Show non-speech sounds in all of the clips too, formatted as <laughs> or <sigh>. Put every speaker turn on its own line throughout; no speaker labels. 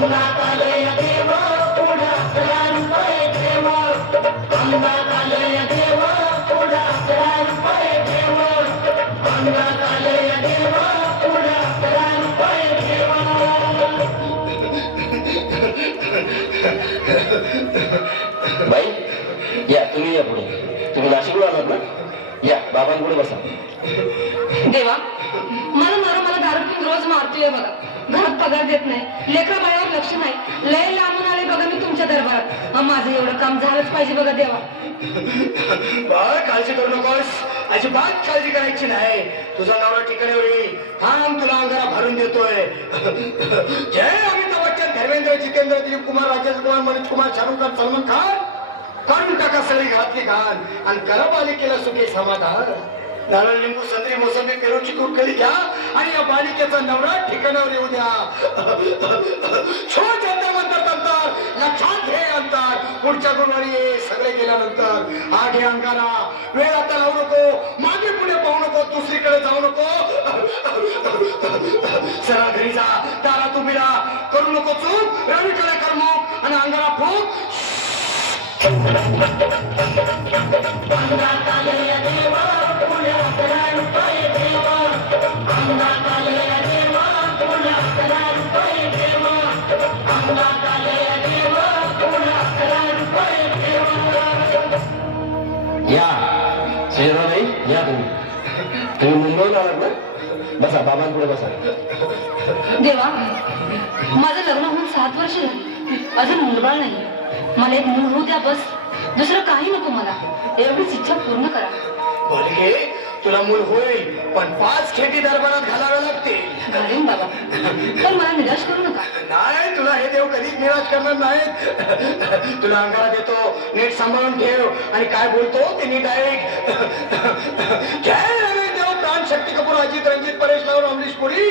बाई या तुम्ही या पुढे. तुम्ही नाशिकला आलात ना? या बाबांपुढे बसा.
देवा मला मारा मला दारू पिऊन रोज मारतोय बघा. घरात पगार देत नाही. लेकरा बाळावर लक्ष नाही. लय लांबून आले बघा मी तुमच्या दरबारात. माझं एवढं काम झालंच पाहिजे बघा देवा.
बाळ काळजी करू नकोस. अजिबात काळजी करायची नाही. तुझा नवरा ठिकाणी येईल थांब तुला अंगारा भरून देतोय. <laughs> जय अमिताभ बच्चन धर्मेंद्र जितेंद्र दिलीप कुमार राजेश कुमार मनोज कुमार शाहरुख खान सलमान खान. काढून टाका सगळी घरातली घाण. आणि करा केलं सुखी समाधान. नारळ लिंबू संत्री मोसंबी पेरूची चिकू घ्या आणि या बालिकेचा नवरा ठिकाणावर येऊ द्या. <laughs> छोट अंतर अंतर लक्षात घे अंतर. पुढच्या गुरुवारी ये सगळे गेल्यानंतर हा घे अंगारा. वेळ आता लावू नको. मागे पुढे पाहू नको. दुसरीकडे जाऊ नको. <laughs> सरळ घरी जा. तारा तुम्ही करू नको चूक. रवीकडे कर्म आणि अंगारा फूक. <laughs>
सुजनाबाई या तुम्ही तुम्ही मुंबईला आलात ना बसा बाबांपुढे बसा
देवा माझं लग्न होऊन सात वर्ष झाली. अजून मुलबाळ नाही. मला एक मूल होऊ द्या बस. दुसरं काही नको मला. एवढीच इच्छा पूर्ण करा.
बालिके तुला मूल होईल पण पाच खेटी दरबारात घालाव्या लागतील.
घालीन बाबा पण मला निराश करू नका.
नाही तुला हे देव कधीच निराश करणार नाहीत. तुला अंगारा देतो नीट सांभाळून ठेव. आणि काय बोलतो ते नीट रवी देव प्राण शक्ती कपूर अजित रंजित परेश राव अमरीश पुरी.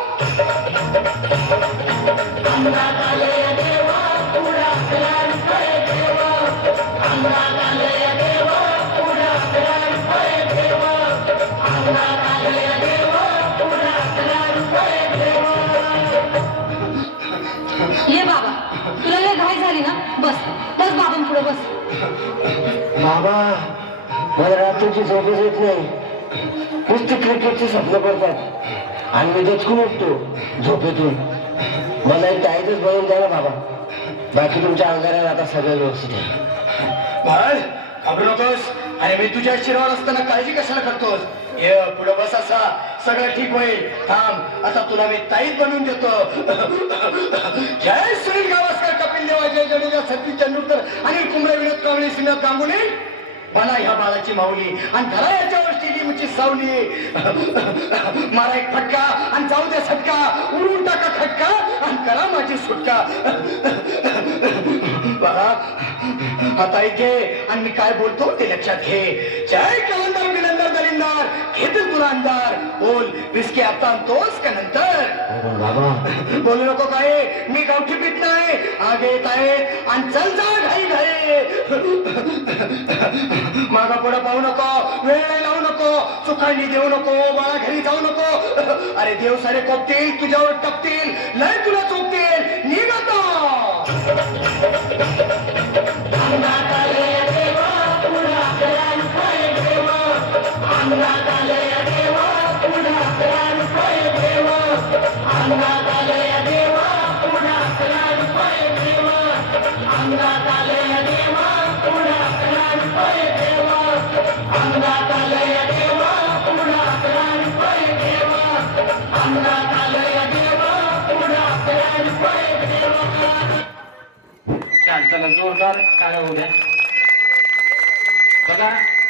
ये बाबा. तुला लय घाई झाली ना? बस. बस बाबां पुढे बस.
बाबा मला रात्रीची झोपच येत नाही. नुसती क्रिकेटची स्वप्न पडतात. आणि मी दचकून उठतो झोपेतून. मला एक टाईटच बनवून द्या ना बाबा. बाकी तुमच्या अंगारात आता सगळं व्यवस्थित आहे.
बाळ घाबरू नकोस. आणि मी तुझ्या शिरावर असताना काळजी कशाला करतोस? ये पुढे बस असा. सगळं ठीक होईल. थांब आता तुला मी ताईत बनवून देतो. जय सुनील गावस्कर कपिल देवा जय जडेजा सतीश तेंडुलकर अनिल कुंबळे विनोद कांबळे श्रीनाथ गांगुली. बना ह्या बाळाची माऊली आणि घरा याच्यावर टीव्हीची सावली. मारा एक फटका आणि जाऊ दे सटका. उडून टाका खटका आणि करा माझी सुटका. बघा आता इथे आणि मी काय बोलतो ते लक्षात घे. जय कलंदर विलंदर दलिंदर. घेतील अंधार बोल विस्की आता आणतोस का नंतर?
पण बाबा. <laughs>
बोलू नको काय मी गावठी पीत नाही. आगे येत आहे आणि चल जा घाई घाई. <laughs> मागा पुढे पाहू नको. वेळ लावू नको. चुकाळणी देऊ नको. बाळा घरी जाऊ नको. <laughs> अरे देव सारे कोपतील तुझ्यावर टपतील. लय तुला चोपतील. निघ आता.
जोरदार टाळ्या होऊ द्या बघा